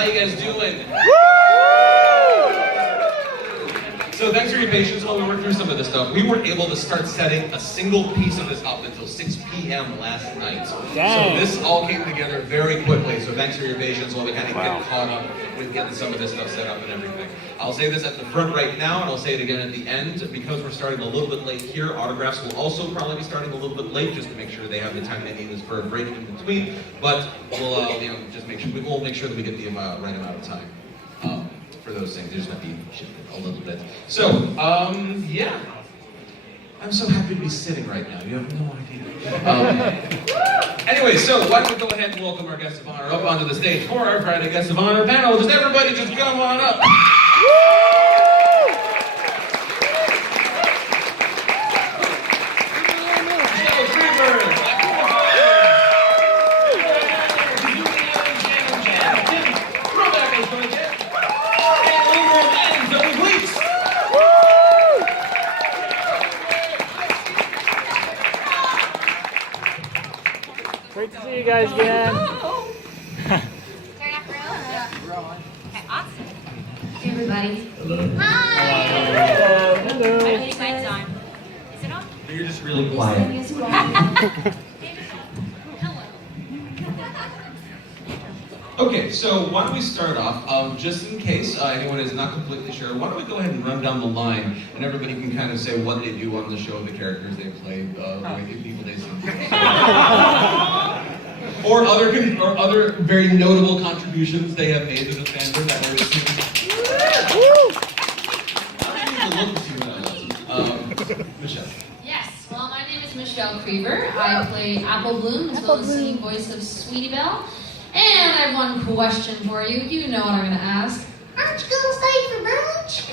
How you guys doing? So thanks for your patience while we work through some of this stuff. We weren't able to start setting a single piece of this up until 6 p.m. last night. Dang. So this all came together very quickly. So thanks for your patience while we kind of get caught up with getting some of this stuff set up and everything. I'll say this at the front right now, and I'll say it again at the end. Because we're starting a little bit late here, autographs will also probably be starting a little bit late, just to make sure they have the time they need for a break in between. But we'll just make sure we'll make sure that we get the right amount of time. For those things, they just might be shifted a little bit. So, yeah. I'm so happy to be sitting right now. You have no idea. Anyway, so why don't we go ahead and welcome our guest of honor up onto the stage for our Friday guest of honor panel. Just everybody just come on up. Great to see you guys again. Turn up row. Okay, awesome. Hey everybody. Hello. Hi. Hello. I think mine's on. Is it on? You're just really quiet. Hello. Okay, so why don't we start off, just in case anyone is not completely sure, why don't we go ahead and run down the line, and everybody can kind of say what they do on the show, the characters they play, the people they sing. or other very notable contributions they have made to the fandom that we're listening. Michelle. Yes, well, my name is Michelle Creever. I play Apple Bloom as well as singing voice of Sweetie Belle. And I have one question for you. You know what I'm going to ask. Aren't you going to stay for brunch?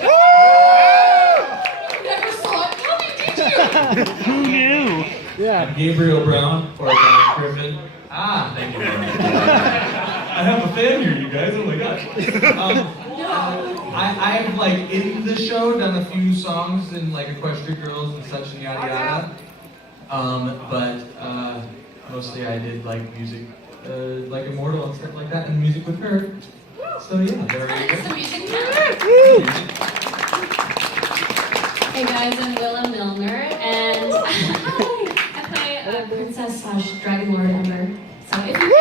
You never saw it coming, did you? Who knew? Yeah. Gabriel Brown, or Jack Griffin. Thank you very much. I have a fan here, you guys. Oh my gosh. I've like in the show done a few songs in like Equestrian Girls and such and yada yada. But mostly I did like music, like Immortal and stuff like that, and music with her. So yeah, there we go. Some music Hey guys, I'm Willa Milner, and I play Princess / Dragon Lord Ember. So if you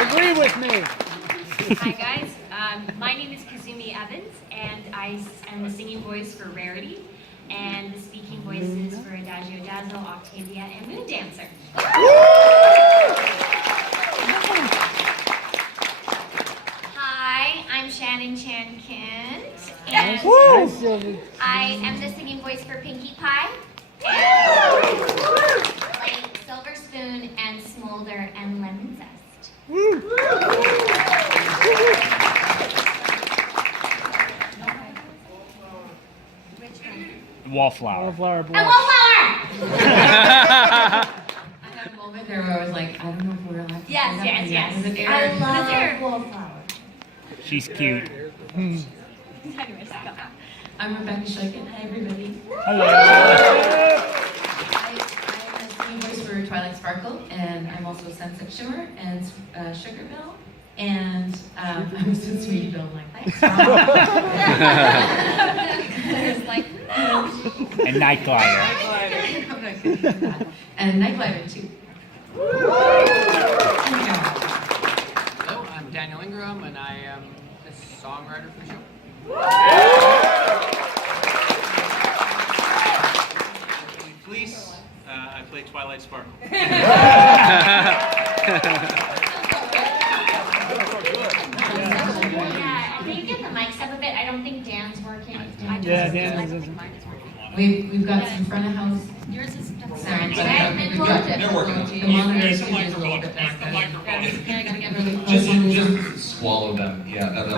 Agree with me. Hi guys. My name is Kazumi Evans, and I am the singing voice for Rarity, and the speaking voices for Adagio Dazzle, Octavia, and Moon Dancer. Hi, I'm Shannon Chan Kent, and I am the singing voice for Pinkie Pie, and play Silver Spoon and Smolder and Lemon Zest. Wallflower. Wallflower boy. And Wallflower! I had a moment there where I was like, I don't know if we're allowed to Yes, say that. yes, yes. Is it I Aaron? love Wallflower. She's cute. Anyways, go. I'm Rebecca Shukin. Hi, everybody. Hello. I'm a singing voice for Twilight Sparkle, and I'm also Sunset Shimmer and Sugar Belle. And I was in Sweetie Belle, like, thanks, It's like, no. And Night Glider. I'm not kidding about that. And Night Glider, too. Hello, I'm Daniel Ingram, and I am the songwriter for the show. Fleece, I play Twilight Sparkle. Yeah, can you get the mics up a bit? I don't think Dan's working. Yeah, Dan I don't isn't. think mine is working. We've got some front of house Yours is sound. They're working. The monitors Some can use a little microphone. bit Back the better. microphone. Yeah, I gotta get really close. Just swallow them. Yeah, that'll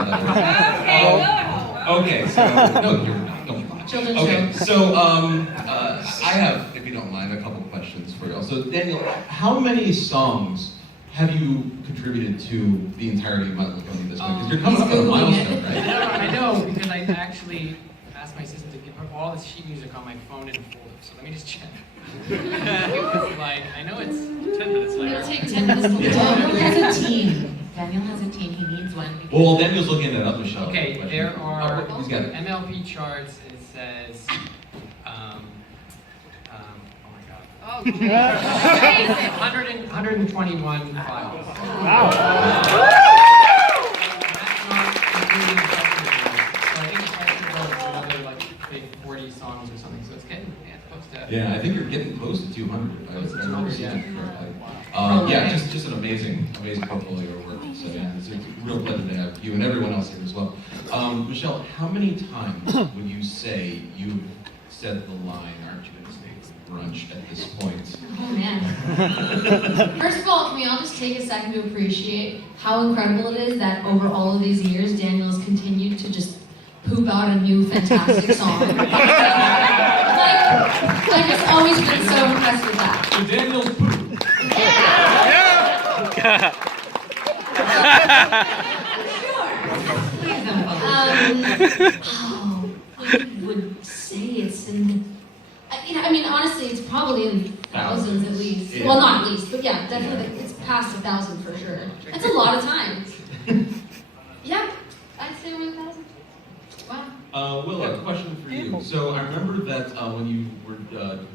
work. Okay, so no, you're not. Don't. Children's Okay, show. so I have, if you don't mind, a couple questions for y'all. So Daniel, how many songs have you contributed to the entirety of My Little Pony this week? Because you're coming up on a milestone, right? I know, because I actually asked my assistant to put all the sheet music on my phone in a folder, so let me just check. It was like, I know it's 10 minutes It'll later. take 10 minutes to do Daniel it. has a team. Daniel has a team. He needs one. Well, Daniel's looking at other shows. Okay, there are He's got it. MLP charts. It says, oh my god. Oh, 121 files. Wow. That's not including festivals. So I think festivals is another like big 40 songs or something. So it's getting close to. Yeah, I think you're getting close to 200. If I was Close to 200, yeah. Yeah, just an amazing portfolio of work. So yeah, it's a real pleasure to have you and everyone else here as well. Michelle, how many times would you say you've said the line, "Aren't you going to stay for brunch?" at this point? Oh man. First of all, can we all just take a second to appreciate how incredible it is that over all of these years, Daniel has continued to just poop out a new fantastic song. Like, I've just always been so impressed with that. So Daniel's poop. Please don't vote. How I would say it's in, I mean, honestly, it's probably in thousands at least. Yeah. Well, not at least, but yeah, definitely, it's past 1,000 for sure. That's a lot of times. Yeah, I'd say over 1,000. Wow. Will, a question for you. So I remember that when you were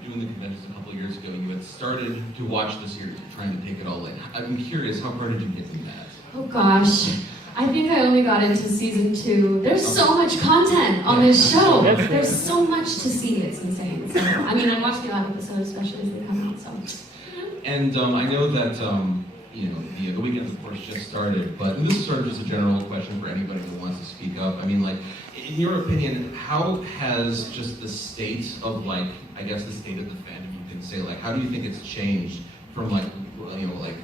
doing the conventions a couple of years ago, you had started to watch the series, trying to take it all in. I'm curious, how far did you get in that? Oh gosh, I think I only got into season 2. There's so much content on this show. There's so much to see. It's insane. So I mean, I watched the odd episodes, especially as they come out. So. And I know that the weekends, of course, just started, but this is sort of just a general question for anybody who wants to speak up. I mean, like, in your opinion, how has just the state of, like, I guess the state of the fandom, you can say, like, how do you think it's changed from, like, like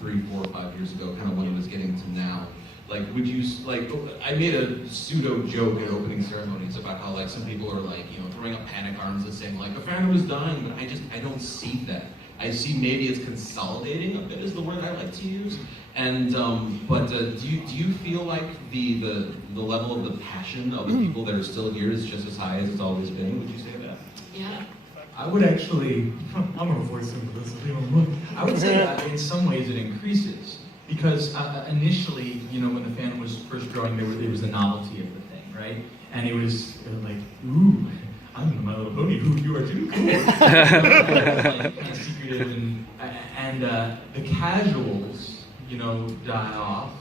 3, 4, 5 years ago, kind of when it was getting to now? Like, would you, like, I made a pseudo joke at opening ceremonies about how, like, some people are, like, throwing up panic arms and saying, like, the fandom is dying, but I don't see that. I see maybe it's consolidating a bit is the word I like to use. And but do you feel like the level of the passion of the people that are still here is just as high as it's always been? Would you say that? Yeah. I would actually, I'm a voice simplicity. I would say that in some ways it increases because initially, when the fandom was first growing, there was the novelty of the thing, right? And it was like, ooh, I'm My Little Pony. Ooh, you are too? Cool. Like, kind of secretive and the casuals, die off,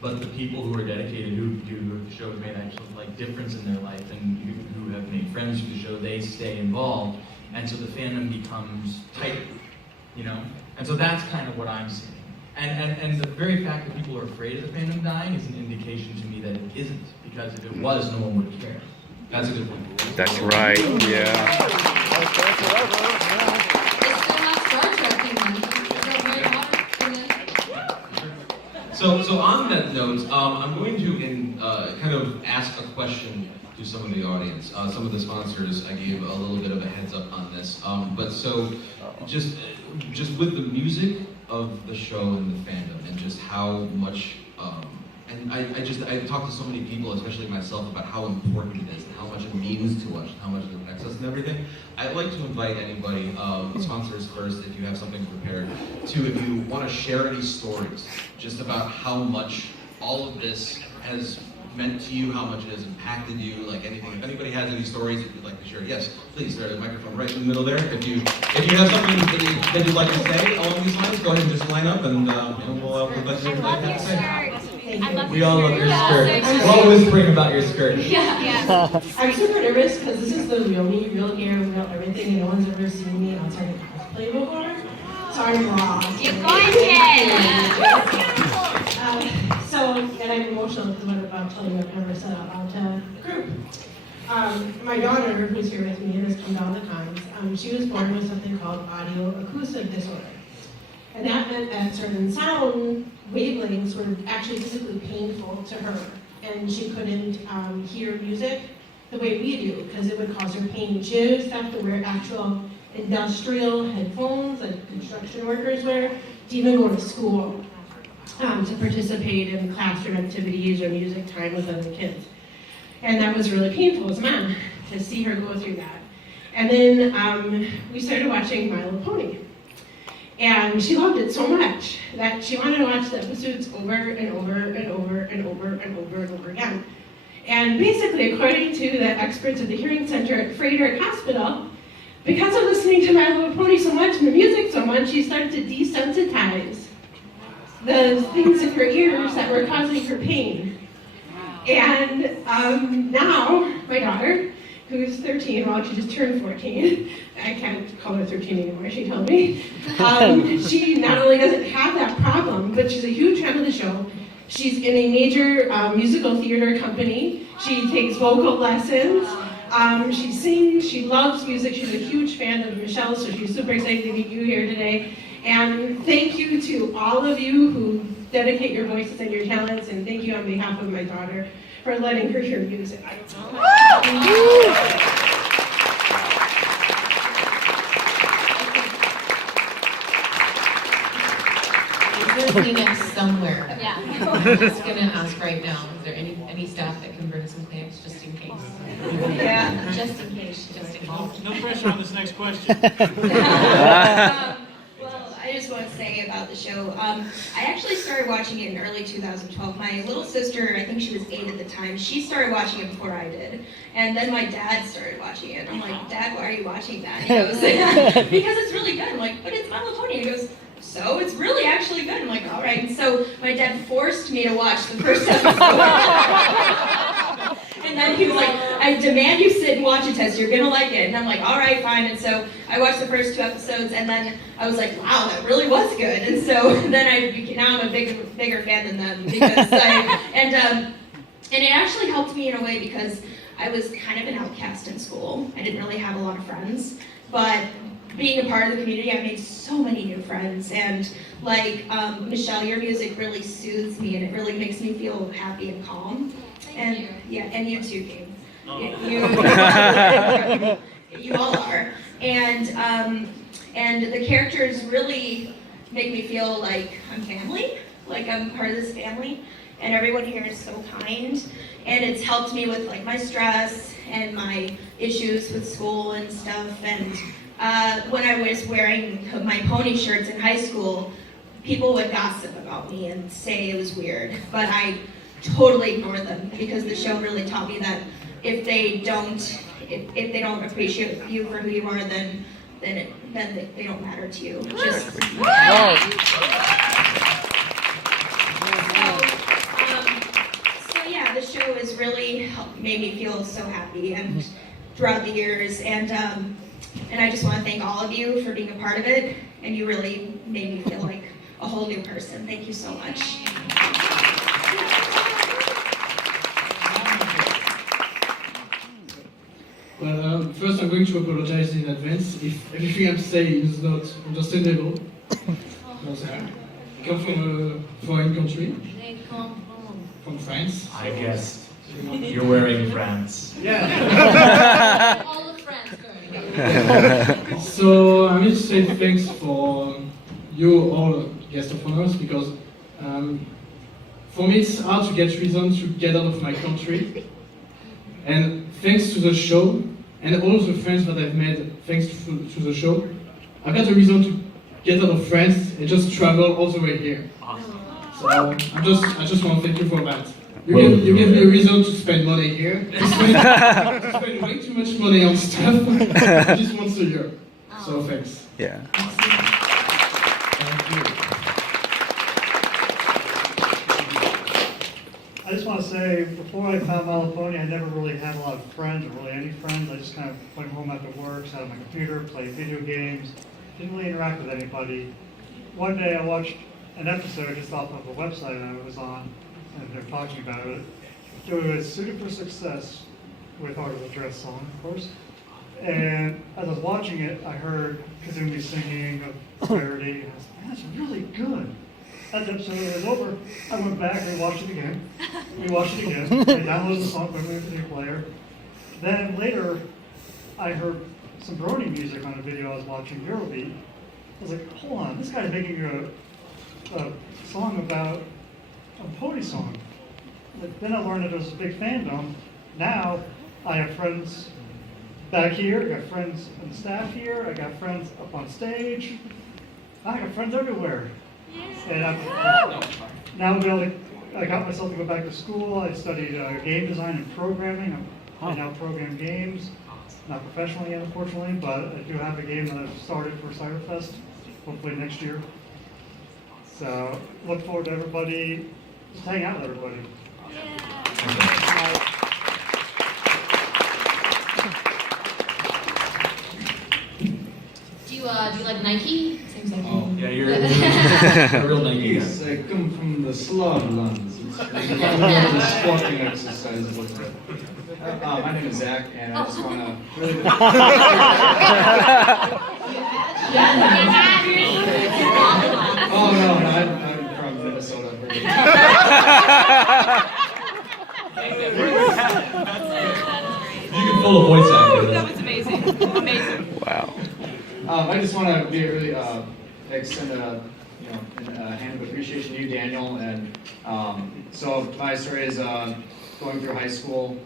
but the people who are dedicated, who the show has made actual difference in their life and who have made friends through the show, they stay involved. And so the fandom becomes tighter, And so that's kind of what I'm seeing. And the very fact that people are afraid of the fandom dying is an indication to me that it isn't, because if it was, no one would care. That's a good point. That's right, yeah. They still have Star Trek in them. They're very modern. So on that note, I'm going to kind of ask a question to some of the audience. Some of the sponsors, I gave a little bit of a heads up on this. But so, just with the music of the show and the fandom, and just how much, and I talked to so many people, especially myself, about how important it is, and how much it means to us, and how much it affects us and everything. I'd like to invite anybody, sponsors first, if you have something prepared, to if you want to share any stories, just about how much all of this has meant to you, how much it has impacted you, like anything. If anybody has any stories that you'd like to share, yes, please, there's a microphone right in the middle there. If you have something that you'd like to say along these lines, go ahead and just line up and we'll let you I love your shirt. I love We all love your skirt. so We're all whispering about your skirt. Yeah. I'm super nervous because this is the real me, real hair, real everything, and no one's ever seen me outside of cosplay before. So I'm raw. You're gorgeous. And I'm emotional because what I'm about to tell you I've never said out loud to a group. My daughter, who's here with me and has come down the times, she was born with something called audio acoustic disorder. And that meant that certain sound wavelengths were actually physically painful to her. And she couldn't hear music the way we do because it would cause her pain. She used to have to wear actual industrial headphones like construction workers wear to even go to school to participate in classroom activities or music time with other kids. And that was really painful as a mom to see her go through that. And then we started watching My Little Pony. And she loved it so much that she wanted to watch the episodes over and over and over and over and over and over again. And basically, according to the experts at the Hearing Center at Frederick Hospital, because of listening to My Little Pony so much and the music so much, she started to desensitize the things in her ears that were causing her pain. And now, my daughter, who's 13, well, she just turned 14. I can't call her 13 anymore, she told me. She not only doesn't have that problem, but she's a huge fan of the show. She's in a major musical theater company. She takes vocal lessons. She sings, she loves music. She's a huge fan of Michelle, so she's super excited to meet you here today. And thank you to all of you who dedicate your voices and your talents, and thank you on behalf of my daughter for letting her hear music. There's Kleenex somewhere. Yeah. I'm just gonna ask right now, is there any staff that can bring some Kleenex just in case? Yeah, just in case. Just in case. No pressure on this next question. Well, I just want to say about the show, I actually started watching it in early 2012. My little sister, I think she was 8 at the time, she started watching it before I did. And then my dad started watching it. I'm like, Dad, why are you watching that? He goes, because it's really good. I'm like, but it's My Little Pony. He goes, so it's really actually good. I'm like, all right. And so my dad forced me to watch the first episode. And then he was like, I demand you sit and watch it, Tess. You're going to like it. And I'm like, all right, fine. And so I watched the first 2 episodes, and then I was like, wow, that really was good. And so then now I'm a bigger fan than them because and it actually helped me in a way because I was kind of an outcast in school. I didn't really have a lot of friends, but being a part of the community, I made so many new friends, and like Michelle, your music really soothes me, and it really makes me feel happy and calm. And yeah, and you too, Gabe. You all are, and the characters really make me feel like I'm family, like I'm part of this family, and everyone here is so kind, and it's helped me with like my stress and my issues with school and stuff, and when I was wearing my pony shirts in high school, people would gossip about me and say it was weird, but I totally ignored them because the show really taught me that if they don't appreciate you for who you are, then they don't matter to you. So yeah, the show has really made me feel so happy and throughout the years, and I just want to thank all of you for being a part of it, and you really made me feel like a whole new person. Thank you so much. Well, first I'm going to apologize in advance if everything I'm saying is not understandable. Because I come from a foreign country, from France. I guessed. You're wearing France. Yeah. All the friends going. So I need to say thanks for you all guest of honors because for me it's hard to get reason to get out of my country. And thanks to the show and all the friends that I've made thanks to the show, I got a reason to get out of France and just travel all the way here. So I just want to thank you for that. You gave me a reason to spend money here. To spend way too much money on stuff just once a year. So thanks. Yeah. Thank you. I just want to say, before I found My Little Pony, I never really had a lot of friends, or really any friends. I just kind of went home after work, sat on my computer, played video games, didn't really interact with anybody. One day I watched an episode just off of a website I was on, and they're talking about it. It was Suited for Success with Art of the Dress song, of course. And as I was watching it, I heard Kazumi singing of Clarity, and I was like, that's really good. As the episode was over, I went back and watched it again. I downloaded the song, put it in the video player. Then later, I heard some Brony music on a video I was watching, Eurobeat. I was like, hold on, this guy's making a song about a pony song. Then I learned that there was a big fandom. Now, I have friends back here, I got friends on the staff here, I got friends up on stage. I got friends everywhere. And now I got myself to go back to school. I studied game design and programming. I now program games, not professionally yet, unfortunately, but I do have a game that I've started for Ciderfest, hopefully next year. So look forward to everybody, just hang out with everybody. Do you like Nike? Seems like Yeah, you're a real Nike. Yes, I come from the Slav lands. It's the squatting exercises. My name is Zach, and I just want to really. Oh no, I'm from Minnesota. You can pull a voice actor. That was amazing. Amazing. Wow. I just want to be really extend a hand of appreciation to you, Daniel. And so my story is going through high school.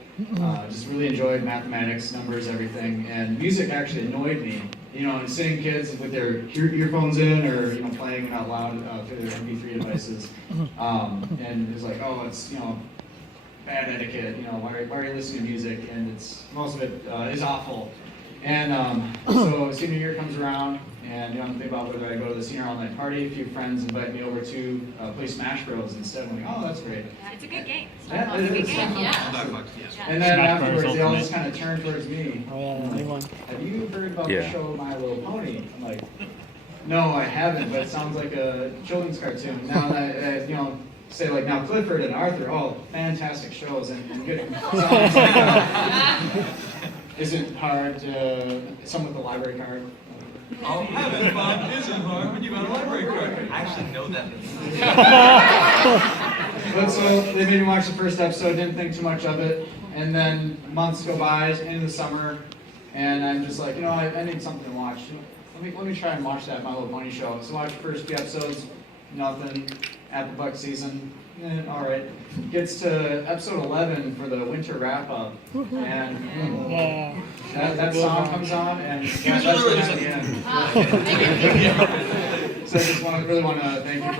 Just really enjoyed mathematics, numbers, everything, and music actually annoyed me. You know, seeing kids with their earphones in, or playing out loud through their MP3 devices, and it was like, oh, it's bad etiquette. Why are you listening to music? And most of it is awful. And so senior year comes around, and I'm thinking about whether I go to the senior all-night party. A few friends invite me over to play Smash Bros. Instead. I'm like, oh, that's great. It's a good game. Yeah, it is. Yeah. And then Smash afterwards, Bros. they all Ultimate. just kind of turn towards me. Have you heard about the show My Little Pony? I'm like, no, I haven't, but it sounds like a children's cartoon. Now that say like now Clifford and Arthur, oh, fantastic shows and good songs. Isn't hard to some with the library card. Oh, having fun isn't hard when you got a library card. I actually know that. But so they made me watch the first episode, didn't think too much of it, and then months go by, into the summer, and I'm just like, I need something to watch. Let me try and watch that My Little Pony show. So I watched the first few episodes, nothing. Applebuck season, all right. Gets to episode 11 for the winter wrap up, and that song comes on, and that's the end. So I just really want to thank you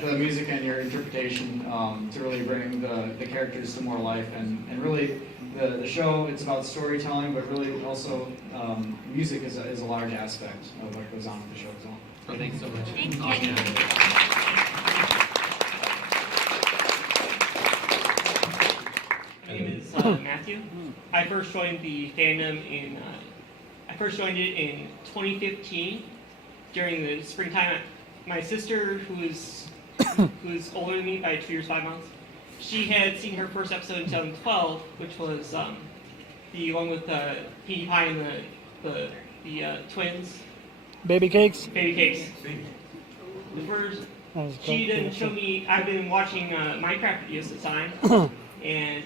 for the music and your interpretation to really bring the characters to more life, and really the show, it's about storytelling, but really also music is a large aspect of what goes on with the show as well. Oh, thanks so much. Thank you. My name is Matthew. I first joined the fandom in 2015 during the springtime. My sister, who's older than me by 2 years 5 months, she had seen her first episode in 2012, which was the one with Pinkie Pie and the twins. Baby cakes? Baby cakes. The first, she didn't show me. I've been watching Minecraft videos at the time, and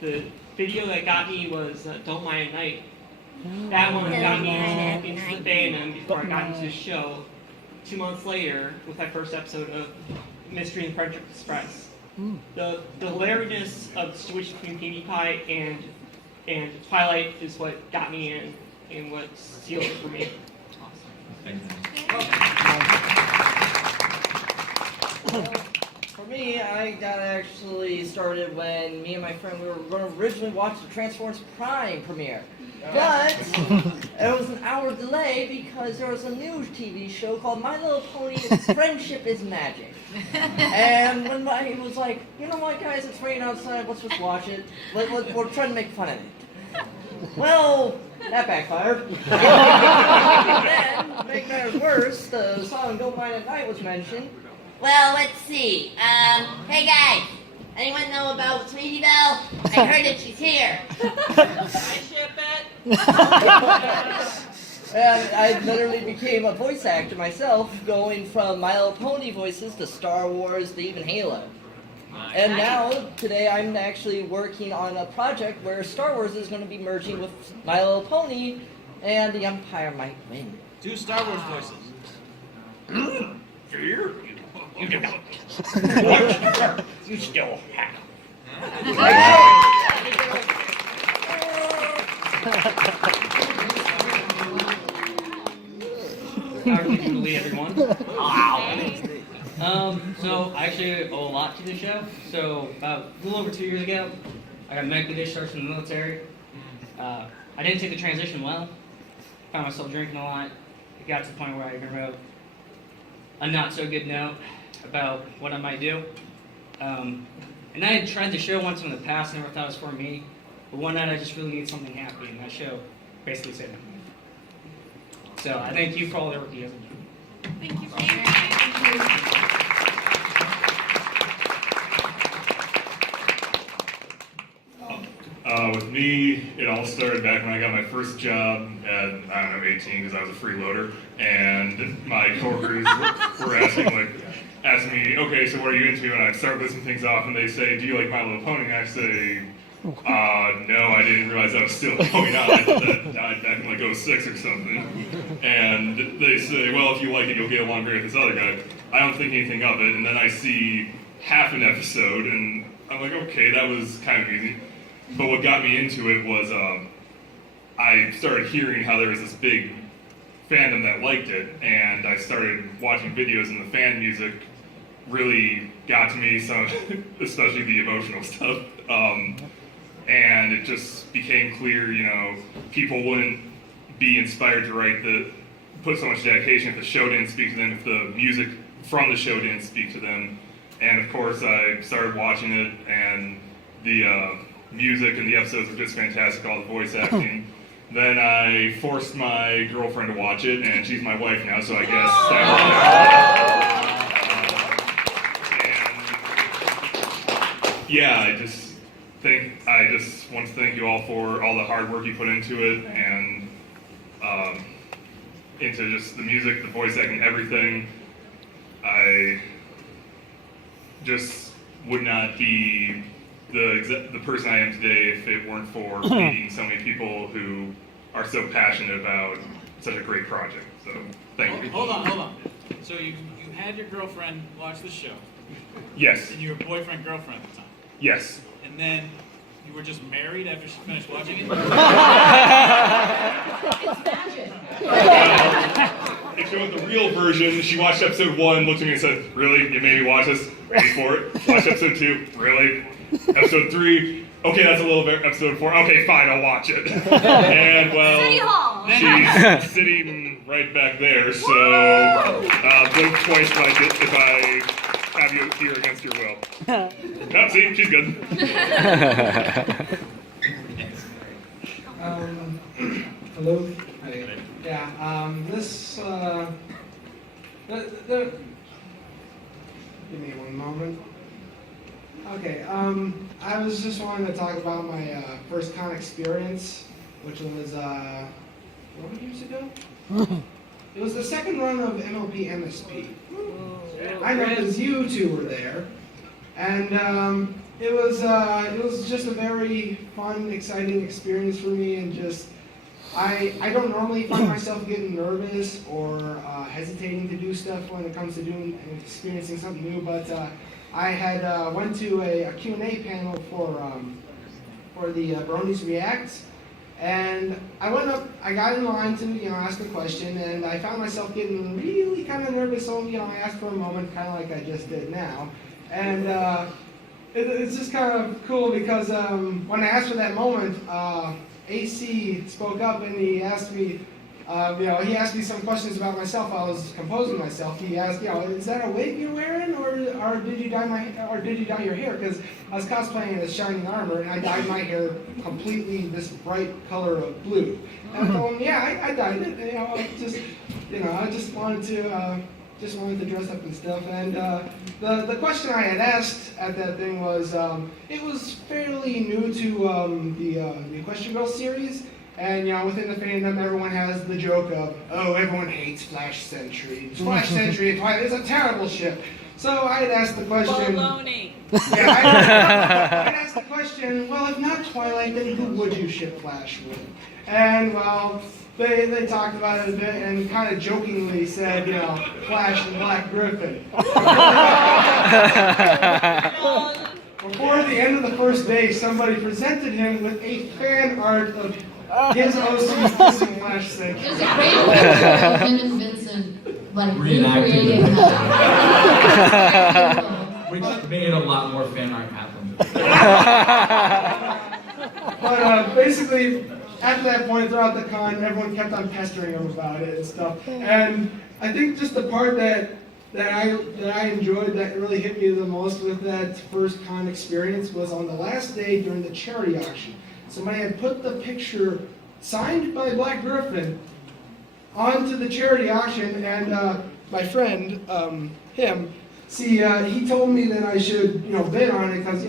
the video that got me was Don't Lie at Night. That one got me into the fandom before I got into the show. 2 months later, with my first episode of Mystery and Friendship Express. The hilarious of the situation between Pinkie Pie and Twilight is what got me in and what sealed it for me. For me, I got actually started when me and my friend, we were going to originally watch the Transformers Prime premiere. But it was an hour delay because there was a new TV show called My Little Pony Friendship is Magic. And when he was like, you know what guys, it's raining outside, let's just watch it. We're trying to make fun of it. Well, that backfired. Then, to make matters worse, the song Don't Mind at Night was mentioned. Well, let's see. Hey guys, anyone know about Sweetie Belle? I heard that she's here. I ship it. And I literally became a voice actor myself, going from My Little Pony voices to Star Wars to even Halo. And now, today, I'm actually working on a project where Star Wars is going to be merging with My Little Pony, and the Empire might win. 2 Star Wars voices. You do not. You still have. Our individually, everyone. So I actually owe a lot to the show. So about a little over 2 years ago, I got medically discharged from the military. I didn't take the transition well. Found myself drinking a lot. It got to the point where I even wrote a not so good note about what I might do. And I had tried the show once in the past, never thought it was for me. But one night I just really needed something happy, and that show basically saved me. So I thank you for all the work you guys have done. Thank you. With me, it all started back when I got my first job at, I don't know, 18, because I was a freeloader, and my coworkers were asking me, okay, so what are you into? And I'd start listing things off, and they say, do you like My Little Pony? And I say, no, I didn't realize that was still going on. I thought that died back in like 06 or something. And they say, well, if you like it, you'll get along great with this other guy. I don't think anything of it, and then I see half an episode, and I'm like, okay, that was kind of easy. But what got me into it was I started hearing how there was this big fandom that liked it, and I started watching videos, and the fan music really got to me, especially the emotional stuff. And it just became clear, people wouldn't be inspired to put so much dedication if the show didn't speak to them, if the music from the show didn't speak to them. And of course, I started watching it, and the music and the episodes were just fantastic, all the voice acting. Then I forced my girlfriend to watch it, and she's my wife now, so I guess that yeah, I just want to thank you all for all the hard work you put into it, and into just the music, the voice acting, everything. I just would not be the person I am today if it weren't for meeting so many people who are so passionate about such a great project. So thank you. Hold on. So you had your girlfriend watch the show. Yes. And you were boyfriend-girlfriend at the time. Yes. And then you were just married after she finished watching it? It's magic. If you want the real version, she watched episode 1, looked at me and said, really? You made me watch this? Ready for it? Watch episode 2? Really? Episode 3? Okay, that's a little bit. Episode 4? Okay, fine, I'll watch it. And well, she's sitting right back there, so blink twice if I have you here against your will. Oh, see, she's good. Hello? Yeah, this, give me one moment. Okay, I was just wanting to talk about my first con experience, which was, what years ago? It was the second run of MLP MSP. I know because you two were there, and it was just a very fun, exciting experience for me, and just I don't normally find myself getting nervous or hesitating to do stuff when it comes to doing and experiencing something new, but I had went to a Q&A panel for the Bronies React, and I went up, I got in line to ask a question, and I found myself getting really kind of nervous, so I asked for a moment, kind of like I just did now, and it's just kind of cool because when I asked for that moment, AC spoke up and he asked me, he asked me some questions about myself while I was composing myself. He asked, is that a wig you're wearing, or did you dye your hair? Because I was cosplaying as Shining Armor, and I dyed my hair completely this bright color of blue. And I told him, yeah, I dyed it. I just wanted to dress up and stuff. And the question I had asked at that thing was, it was fairly new to the Equestrian Girls series. And within the fandom, everyone has the joke of, oh, everyone hates Flash Sentry. Flash Sentry and Twilight is a terrible ship. So I had asked the question. Baloney. Yeah, I asked the question. Well, if not Twilight, then who would you ship Flash with? And well, they talked about it a bit and kind of jokingly said, Flash and Black Griffin. Before the end of the first day, somebody presented him with a fan art of his OC kissing Flash Sentry. There's a great picture of him and Vincent. like Reenacting recreating the that. Which made a lot more fan art happen. But basically, after that point, throughout the con, everyone kept on pestering him about it and stuff. And I think just the part that I enjoyed, that really hit me the most with that first con experience, was on the last day during the charity auction. Somebody had put the picture signed by Black Griffin onto the charity auction, and my friend, he told me that I should, bid on it because,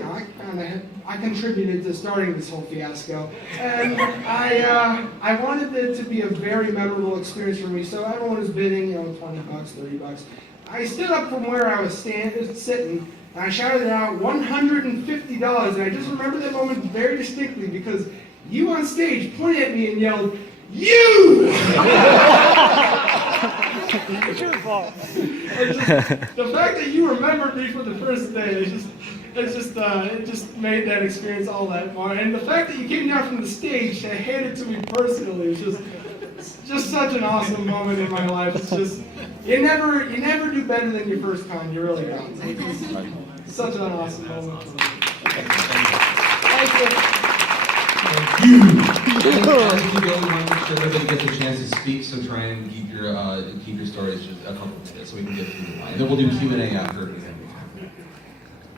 I contributed to starting this whole fiasco, and I wanted it to be a very memorable experience for me. So everyone was bidding, $20, $30. I stood up from where I was sitting, and I shouted out $150, and I just remember that moment very distinctly because you on stage pointed at me and yelled, "You!" It's your fault. The fact that you remembered me for the first day, it just made that experience all that more. And the fact that you came down from the stage to hand it to me personally is just such an awesome moment in my life. It's just you never do better than your first con. You really don't. It's such an awesome moment for me. Thank you. As you go, we want to make sure everybody gets a chance to speak, so try and keep your stories just a couple minutes so we can get through the line. And then we'll do Q&A after.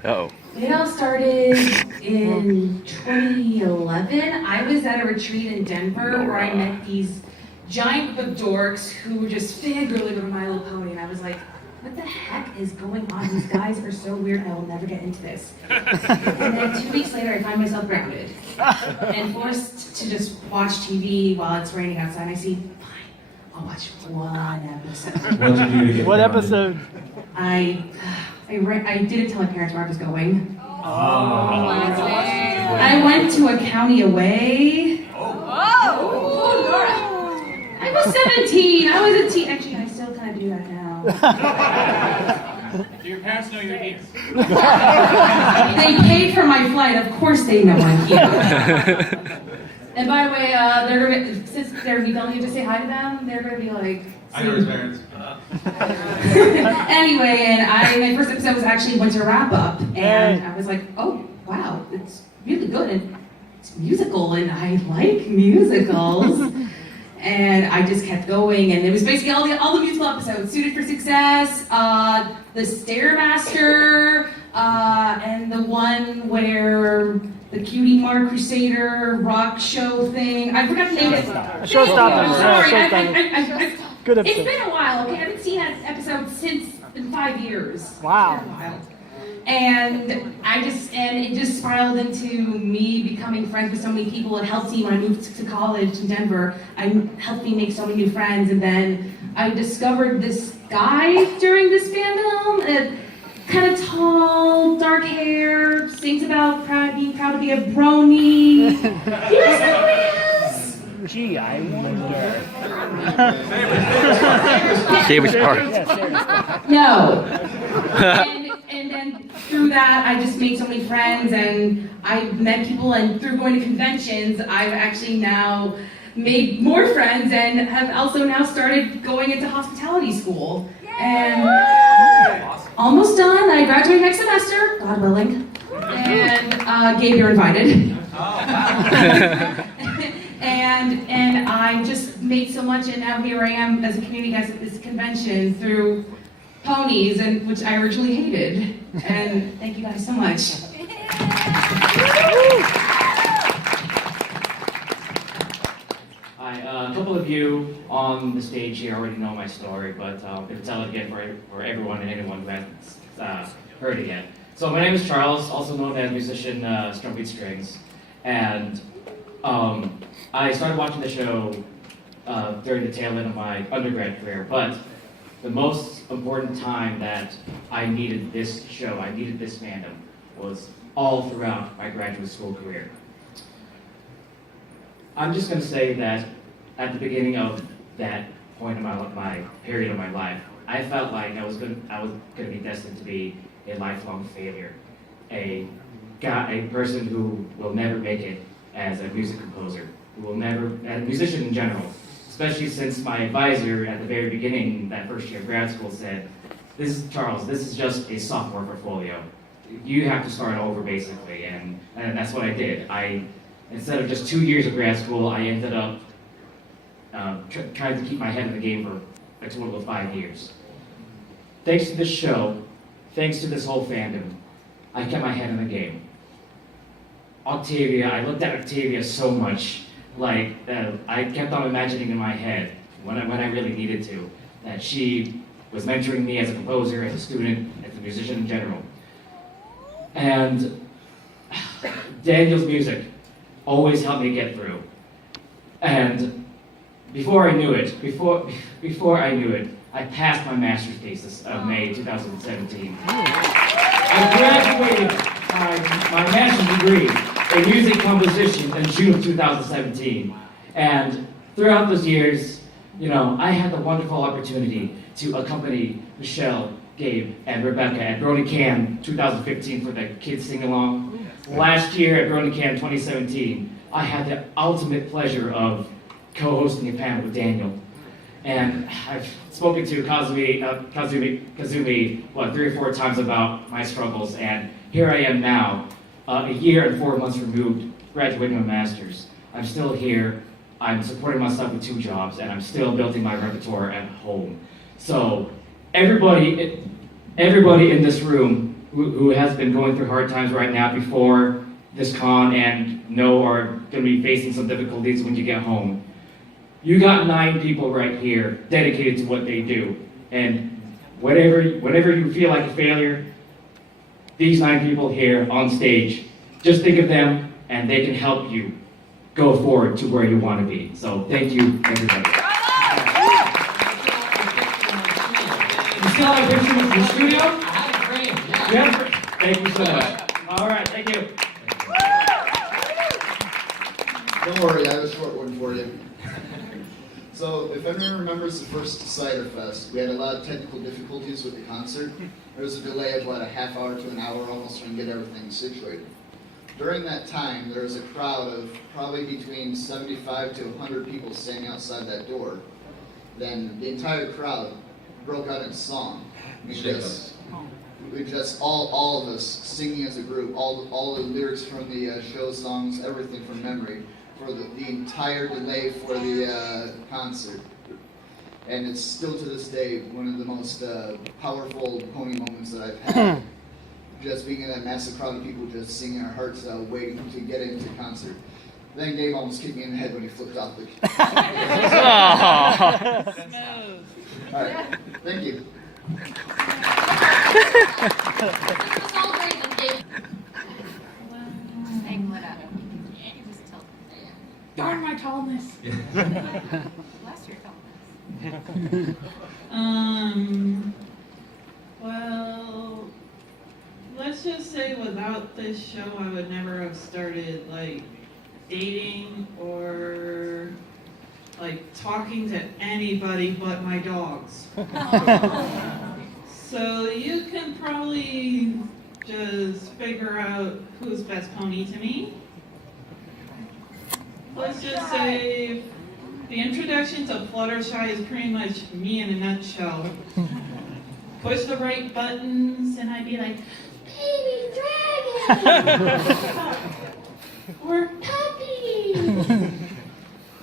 Uh-oh. It all started in 2011. I was at a retreat in Denver where I met these giant group of dorks who were just fangirling over My Little Pony, and I was like, what the heck is going on? These guys are so weird, I will never get into this. And then 2 weeks later, I find myself grounded and forced to just watch TV while it's raining outside. And I see, fine, I'll watch one episode. What'd you do to get What grounded? episode? I didn't tell my parents where I was going. I went to a county away. I was 17. I was a teen. Actually, I still kind of do that now. Do your parents know you're here? They paid for my flight. Of course they know I'm here. And by the way, since they're telling me to say hi to them, they're going to be like... I know his parents. Anyway, and my first episode was actually Winter Wrap Up, and I was like, oh, wow, it's really good, and it's musical, and I like musicals. And I just kept going, and it was basically all the musical episodes: Suited for Success, The Stairmaster, and the one where the Cutie Mark Crusader rock show thing. I forgot the name of it. Showstoppers. Sorry, Good it's episode. been a while. Okay, I haven't seen that episode in 5 years. Wow. It's been a while. And it just spiraled into me becoming friends with so many people. It helped me when I moved to college in Denver. It helped me make so many new friends. And then I discovered this guy during this fandom, kind of tall, dark hair, sings about being proud to be a brony. You guys know who he is? Gee, I wonder. David Park. No. And then through that, I just made so many friends, and I met people, and through going to conventions, I've actually now made more friends, and have also now started going into hospitality school. And almost done. I graduate next semester, God willing. And Gabe, you're invited. And I just made so much, and now here I am as a community guest at this convention through ponies, and which I originally hated. And thank you guys so much. Hi, a couple of you on the stage here already know my story, but I'm going to tell it again for everyone and anyone who hasn't heard it yet. So my name is Charles, also known as musician Strumbeat Strings, and I started watching the show during the tail end of my undergrad career, but the most important time that I needed this show, I needed this fandom, was all throughout my graduate school career. I'm just going to say that at the beginning of that point in my period of my life, I felt like I was going to be destined to be a lifelong failure, a person who will never make it as a music composer, who will never, as a musician in general, especially since my advisor at the very beginning, that first year of grad school, said, "This is Charles, this is just a sophomore portfolio. You have to start over basically," and that's what I did. Instead of just 2 years of grad school, I ended up trying to keep my head in the game for a total of 5 years. Thanks to this show, thanks to this whole fandom, I kept my head in the game. Octavia, I looked at Octavia so much, like I kept on imagining in my head, when I really needed to, that she was mentoring me as a composer, as a student, as a musician in general. And Daniel's music always helped me get through. And before I knew it, I passed my master's thesis of May 2017. I graduated my master's degree in music composition in June of 2017. And throughout those years, I had the wonderful opportunity to accompany Michelle, Gabe, and Rebecca at Brony Can 2015 for the kids sing-along. Last year at Brony Can 2017, I had the ultimate pleasure of co-hosting a panel with Daniel. And I've spoken to Kazumi, 3 or 4 times about my struggles, and here I am now, a year and 4 months removed, graduating my master's. I'm still here, I'm supporting myself with 2 jobs, and I'm still building my repertoire at home. So everybody in this room who has been going through hard times right now before this con and are going to be facing some difficulties when you get home, you got 9 people right here dedicated to what they do. And whenever you feel like a failure, these 9 people here on stage, just think of them and they can help you go forward to where you want to be. So thank you, everybody. You still have a picture in the studio? I have a frame. Yeah. Thank you so much. All right, thank you. Don't worry, I have a short one for you. So, if anyone remembers the first Ciderfest, we had a lot of technical difficulties with the concert. There was a delay of about a half hour to an hour almost trying to get everything situated. During that time, there was a crowd of probably between 75 to 100 people standing outside that door. Then the entire crowd broke out in song. We just all of us singing as a group, all the lyrics from the show songs, everything from memory, for the entire delay for the concert. And it's still to this day one of the most powerful pony moments that I've had. Just being in that massive crowd of people just singing our hearts out, waiting to get into concert. Then Gabe almost kicked me in the head when he flipped off the Alright, thank you. Darn my tallness. Bless your tallness. Well, let's just say without this show, I would never have started dating or talking to anybody but my dogs. So you can probably just figure out who's best pony to me. Let's just say the introduction to Fluttershy is pretty much me in a nutshell. Push the right buttons and I'd be like, baby dragon! We're puppies!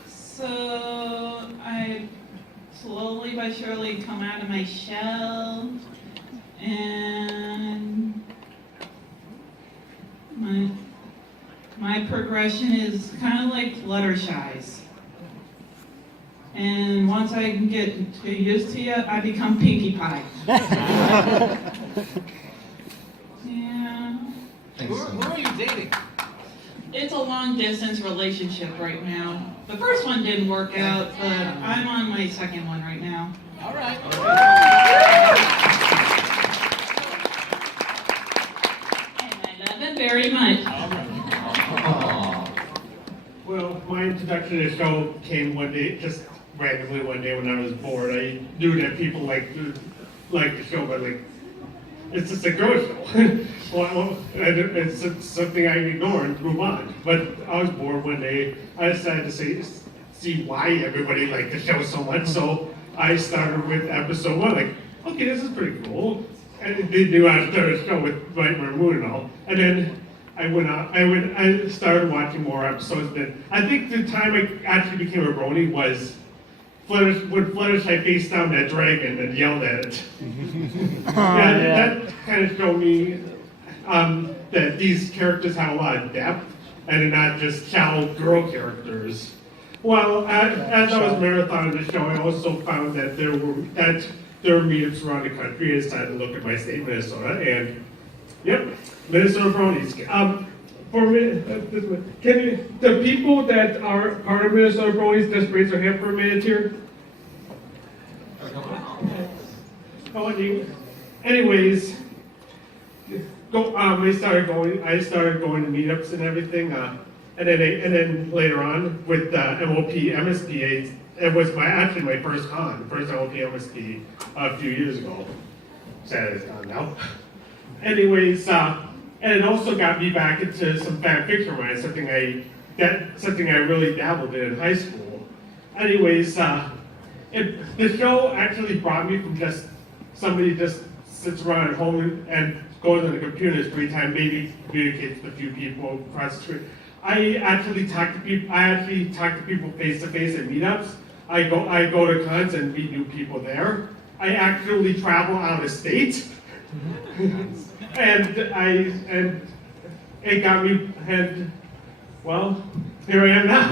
So I slowly but surely come out of my shell, and my progression is kind of like Fluttershy's. And once I can get used to you, I become Pinkie Pie. Yeah. Who are you dating? It's a long distance relationship right now. The first one didn't work out, but I'm on my second one right now. All right. And I love him very much. Well, my introduction to the show came one day, just randomly one day when I was bored. I knew that people like the show, but it's just a girl show. Well, and it's something I ignore and move on. But I was bored one day. I decided to see why everybody liked the show so much. So I started with episode 1, like, okay, this is pretty cool. And they knew I started a show with Nightmare Moon and all. And then I started watching more episodes. Then I think the time I actually became a brony was when Fluttershy faced down that dragon and yelled at it. That kind of showed me that these characters have a lot of depth and they're not just shallow girl characters. Well, as I was marathoning the show, I also found that there were meetups around the country. I decided to look at my state, Minnesota, and yep, Minnesota bronies. The people that are part of Minnesota bronies, just raise their hand for a minute here. Anyways, I started going to meetups and everything, and then later on with MOP MSP, it was actually my first MOP MSP a few years ago. Sad it's gone now. Anyways, and it also got me back into some fan fiction writing, something I really dabbled in high school. Anyways, the show actually brought me from just somebody just sits around at home and goes on the computer 3 times, maybe communicates with a few people across the street. I actually talk to people face to face at meetups. I go to cons and meet new people there. I actually travel out of state. and it got me, and well, here I am now.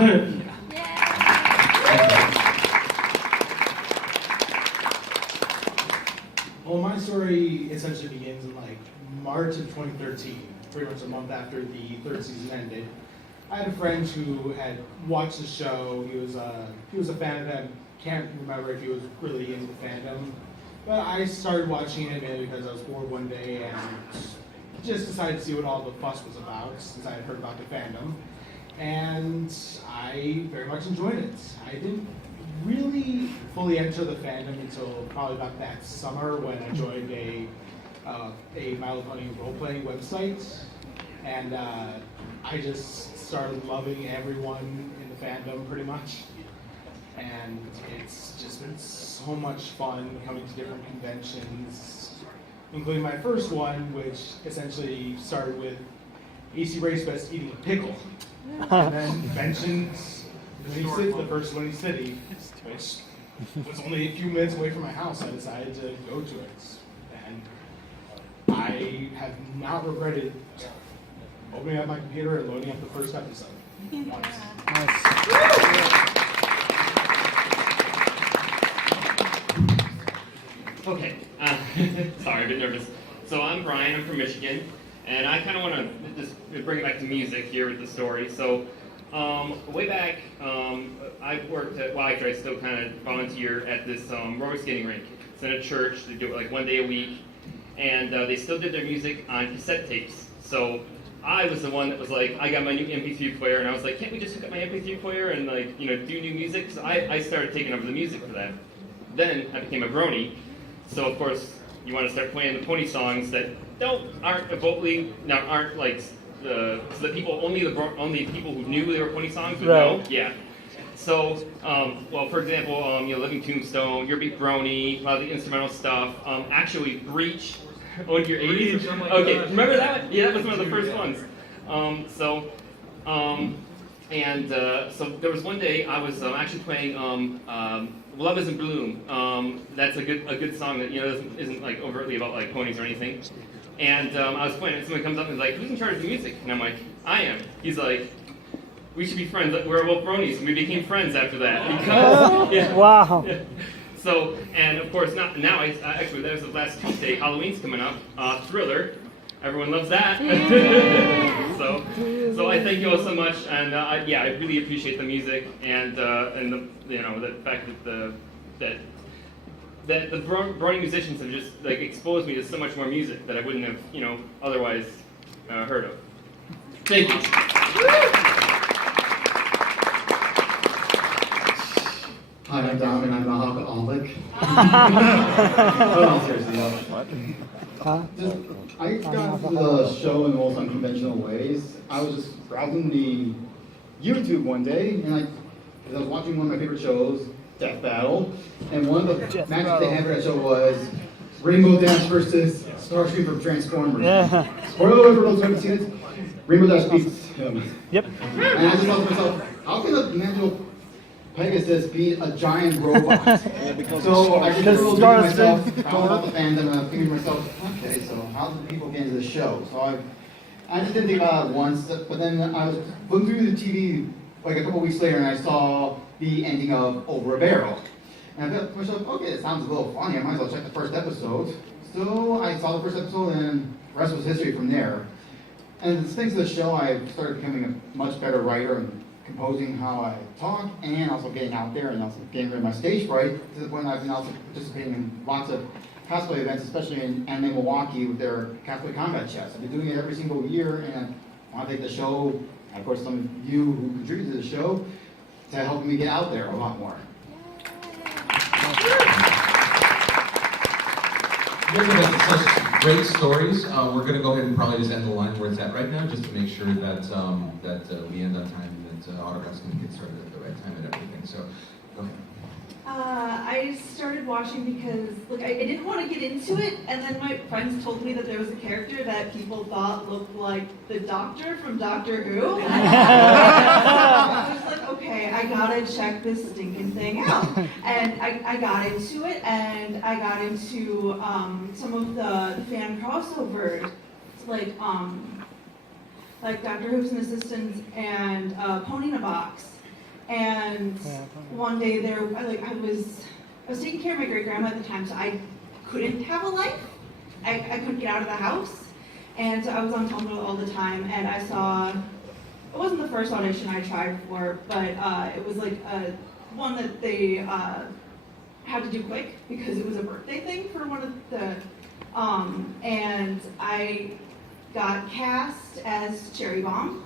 Well, my story essentially begins in like March of 2013, pretty much a month after the 3rd season ended. I had a friend who had watched the show. He was a fan of it. Can't remember if he was really into fandom, but I started watching it mainly because I was bored one day and just decided to see what all the fuss was about since I had heard about the fandom, and I very much enjoyed it. I didn't really fully enter the fandom until probably about that summer when I joined a My Little Pony role-playing website, and I just started loving everyone in the fandom pretty much, and it's just been so much fun coming to different conventions, including my first one, which essentially started with AC Race Fest eating a pickle, and then conventions, the first Winnie City, which was only a few minutes away from my house. I decided to go to it, and I have not regretted opening up my computer and loading up the first episode. Once. Okay, sorry, a bit nervous. So I'm Brian, I'm from Michigan, and I kind of want to just bring it back to music here with the story. So way back, I worked at, well, I still kind of volunteer at this roller skating rink. It's in a church. They do it like 1 day a week, and they still did their music on cassette tapes. So I was the one that was like, I got my new MP3 player, and I was like, can't we just hook up my MP3 player and like, you know, do new music? So I started taking over the music for that. Then I became a brony. So of course, you want to start playing the pony songs that aren't like so the people only the people who knew they were pony songs would know. Yeah. So, well, for example, Living Tombstone, Your Big Brony, a lot of the instrumental stuff. Actually, Breach, owned your 80s. Okay, remember that one? Yeah, that was one of the first ones. So there was one day I was actually playing Love Is in Bloom. That's a good song that isn't like overtly about like ponies or anything. And I was playing it, and somebody comes up and is like, "Who's in charge of the music?" And I'm like, "I am." He's like, "We should be friends. We're both bronies." And we became friends after that. Because, yeah. Wow. Yeah. So, and of course, now actually, that was the last Tuesday. Halloween's coming up. Thriller. Everyone loves that. so I thank you all so much, and I really appreciate the music and the fact that the brony musicians have just like exposed me to so much more music that I wouldn't have otherwise heard of. Thank you. Hi, I'm Dom, and I'm an alcoholic. No, seriously, no. I got the show in the most unconventional ways. I was just browsing the YouTube one day, and I because I was watching one of my favorite shows, Death Battle, and one of the matches they had for that show was Rainbow Dash versus Starscream from Transformers. Yeah. Spoiler alert for those who haven't seen it. Rainbow Dash beats him. Yep. And I just thought to myself, how can a Mandel Pegasus be a giant robot? So I just thinking to myself, how about the fandom, and I'm thinking to myself, okay, so how do people get into the show? So I just didn't think about it once, but then I was looking through the TV like a couple weeks later, and I saw the ending of Over a Barrel. And I thought to myself, okay, it sounds a little funny, I might as well check the first episode. So I saw the first episode, and the rest was history from there. And thanks to the show, I started becoming a much better writer and composing how I talk, and also getting out there and also getting rid of my stage fright, to the point I've been also participating in lots of cosplay events, especially in Anime Milwaukee with their cosplay combat chess. I've been doing it every single year, and I want to take the show, and of course some of you who contribute to the show, to help me get out there a lot more. You guys have such great stories. We're going to go ahead and probably just end the line where it's at right now, just to make sure that we end on time, and that autographs can get started at the right time and everything. So, go ahead. I started watching because, look, I didn't want to get into it, and then my friends told me that there was a character that people thought looked like the Doctor from Doctor Who. I was like, okay, I gotta check this stinking thing out. And I got into it, and I got into some of the fan crossovers, like Doctor Who's an Assistant and Pony in a Box. And one day there, I was taking care of my great grandma at the time, so I couldn't have a life. I couldn't get out of the house, and so I was on Tumblr all the time. And I saw, it wasn't the first audition I tried for, but it was like one that they had to do quick because it was a birthday thing for one of the, and I got cast as Cherry Bomb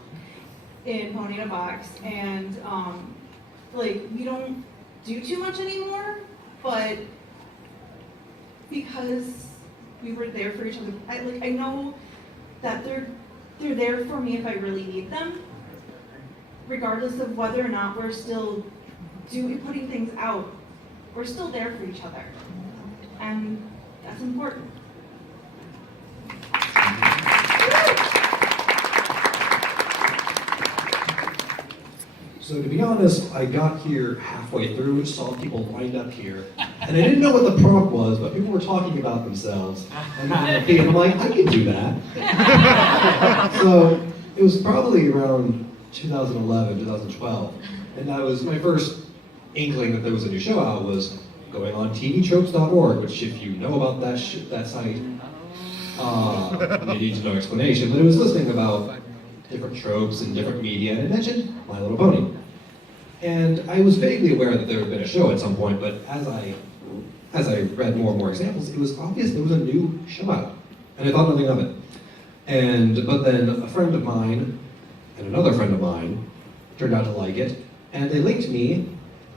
in Pony in a Box, and like, we don't do too much anymore, but because we were there for each other, I know that they're there for me if I really need them, regardless of whether or not we're still putting things out. We're still there for each other, and that's important. So to be honest, I got here halfway through, saw people lined up here, and I didn't know what the prompt was, but people were talking about themselves. And I'm like, I could do that. So it was probably around 2011, 2012, and my first inkling that there was a new show out was going on tvtropes.org, which if you know about that site, you need no explanation, but it was listing about different tropes and different media, and it mentioned My Little Pony. And I was vaguely aware that there had been a show at some point, but as I read more and more examples, it was obvious there was a new show out, and I thought nothing of it. But then a friend of mine and another friend of mine turned out to like it, and they linked me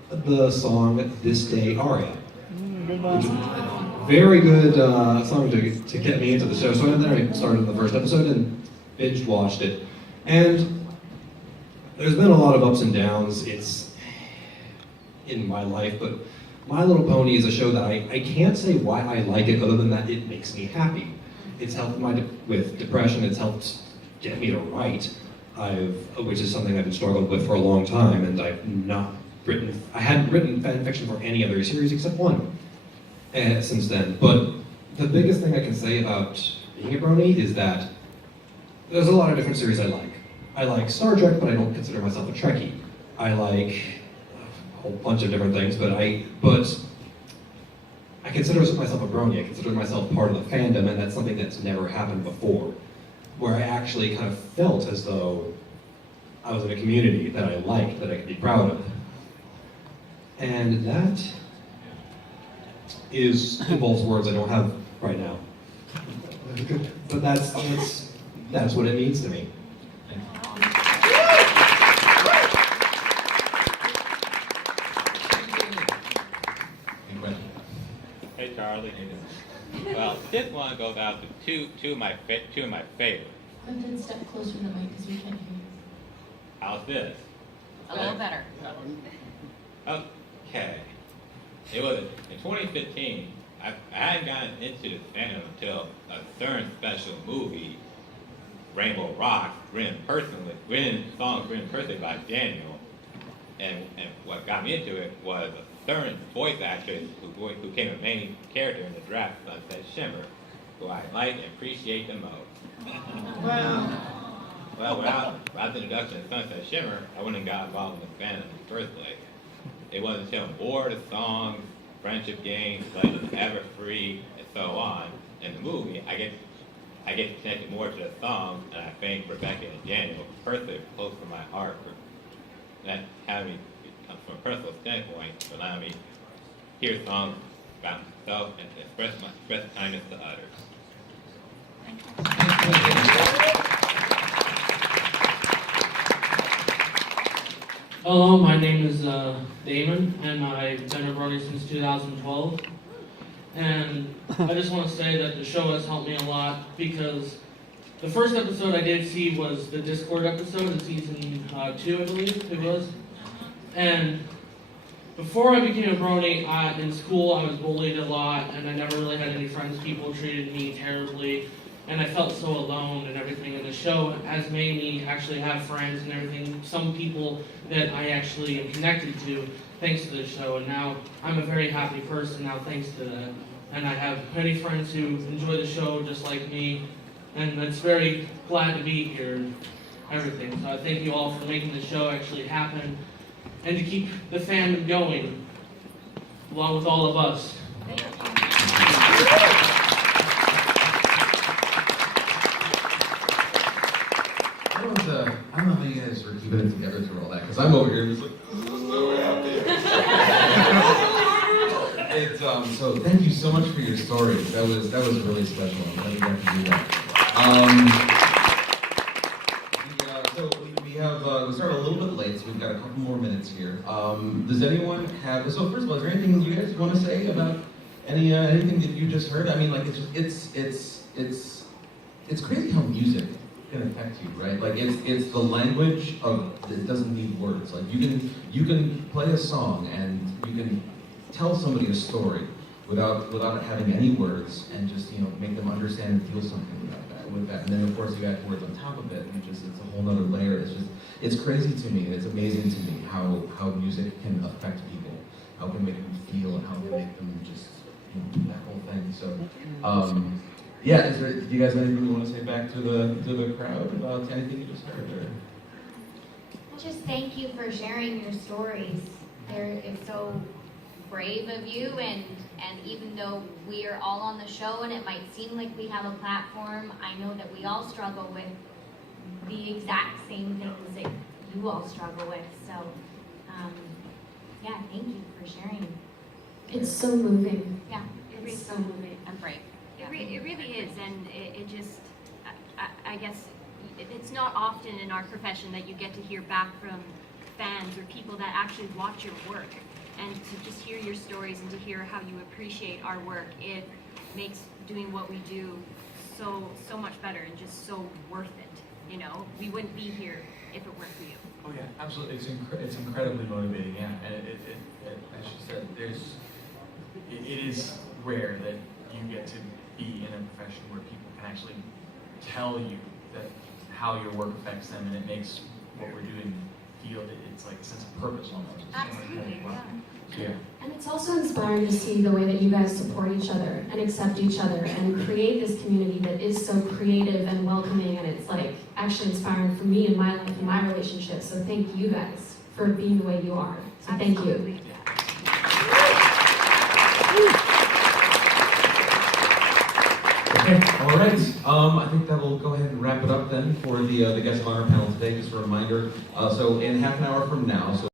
the song This Day Aria. Very good song to get me into the show. So then I started the first episode and binge watched it. And there's been a lot of ups and downs in my life, but My Little Pony is a show that I can't say why I like it other than that it makes me happy. It's helped with depression, it's helped get me to write, which is something I've been struggling with for a long time, and I hadn't written fan fiction for any other series except one since then. But the biggest thing I can say about being a brony is that there's a lot of different series I like. I like Star Trek, but I don't consider myself a Trekkie. I like a whole bunch of different things, but I consider myself a brony. I consider myself part of the fandom, and that's something that's never happened before, where I actually kind of felt as though I was in a community that I liked, that I could be proud of. And that involves words I don't have right now. But that's what it means to me. Hey Charlie. Well, this one goes out to two of my favorites. Clinton, step closer to the mic because we can't hear you. How's this? A little better. Okay. It was in 2015. I hadn't gotten into the fandom until a certain special movie, Rainbow Rocks, written personally by Daniel. And what got me into it was a certain voice actress who became a main character in the draft, Sunset Shimmer, who I like and appreciate the most. Well, without the introduction of Sunset Shimmer, I wouldn't have got involved in the fandom in the first place. It wasn't until more of the songs, friendship games, Legends Ever Free, and so on, in the movie, I get connected more to the songs, and I thank Rebecca and Daniel, personally close to my heart, for that having me, from a personal standpoint, for allowing me to hear songs about myself and express kindness to others. Hello, my name is Damon, and I've been a brony since 2012. And I just want to say that the show has helped me a lot because the first episode I did see was the Discord episode in season 2, I believe it was. And before I became a brony, in school I was bullied a lot, and I never really had any friends. People treated me terribly, and I felt so alone and everything. And the show has made me actually have friends and everything. Some people that I actually am connected to thanks to the show, and now I'm a very happy person now thanks to that. And I have many friends who enjoy the show just like me, and it's very glad to be here and everything. So I thank you all for making the show actually happen and to keep the fandom going along with all of us. I don't know how you guys were keeping it together through all that, because I'm over here just like, this is so happy. So thank you so much for your stories. That was really special. I'm glad you got to do that. We started a little bit late, so we've got a couple more minutes here. Does anyone have? So first of all, is there anything you guys want to say about anything that you just heard? I mean, like it's crazy how music can affect you, right? Like it's the language of it doesn't need words. Like you can play a song and you can tell somebody a story without it having any words and just make them understand and feel something with that. And then of course you add words on top of it, and it's a whole nother layer. It's crazy to me, and it's amazing to me how music can affect people, how it can make them feel, and how it can make them just that whole thing. So yeah, do you guys have anything you want to say back to the crowd about anything you just heard? Or? Just thank you for sharing your stories. It's so brave of you, and even though we are all on the show and it might seem like we have a platform, I know that we all struggle with the exact same things that you all struggle with. So yeah, thank you for sharing. It's so moving. Yeah, It's so moving. I'm brave. It really is, and it just, I guess, it's not often in our profession that you get to hear back from fans or people that actually watch your work, and to just hear your stories and to hear how you appreciate our work, it makes doing what we do so much better and just so worth it. We wouldn't be here if it weren't for you. Oh yeah, absolutely. It's incredibly motivating. Yeah, and as she said, it is rare that you get to be in a profession where people can actually tell you that how your work affects them, and it makes what we're doing feel it's like a sense of purpose almost. Absolutely, yeah. And it's also inspiring to see the way that you guys support each other and accept each other and create this community that is so creative and welcoming, and it's like actually inspiring for me in my life and my relationship. So thank you guys for being the way you are. So thank you. Okay, all right. I think that will go ahead and wrap it up then for the guest of honor panel today. Just a reminder. So in half an hour from now. So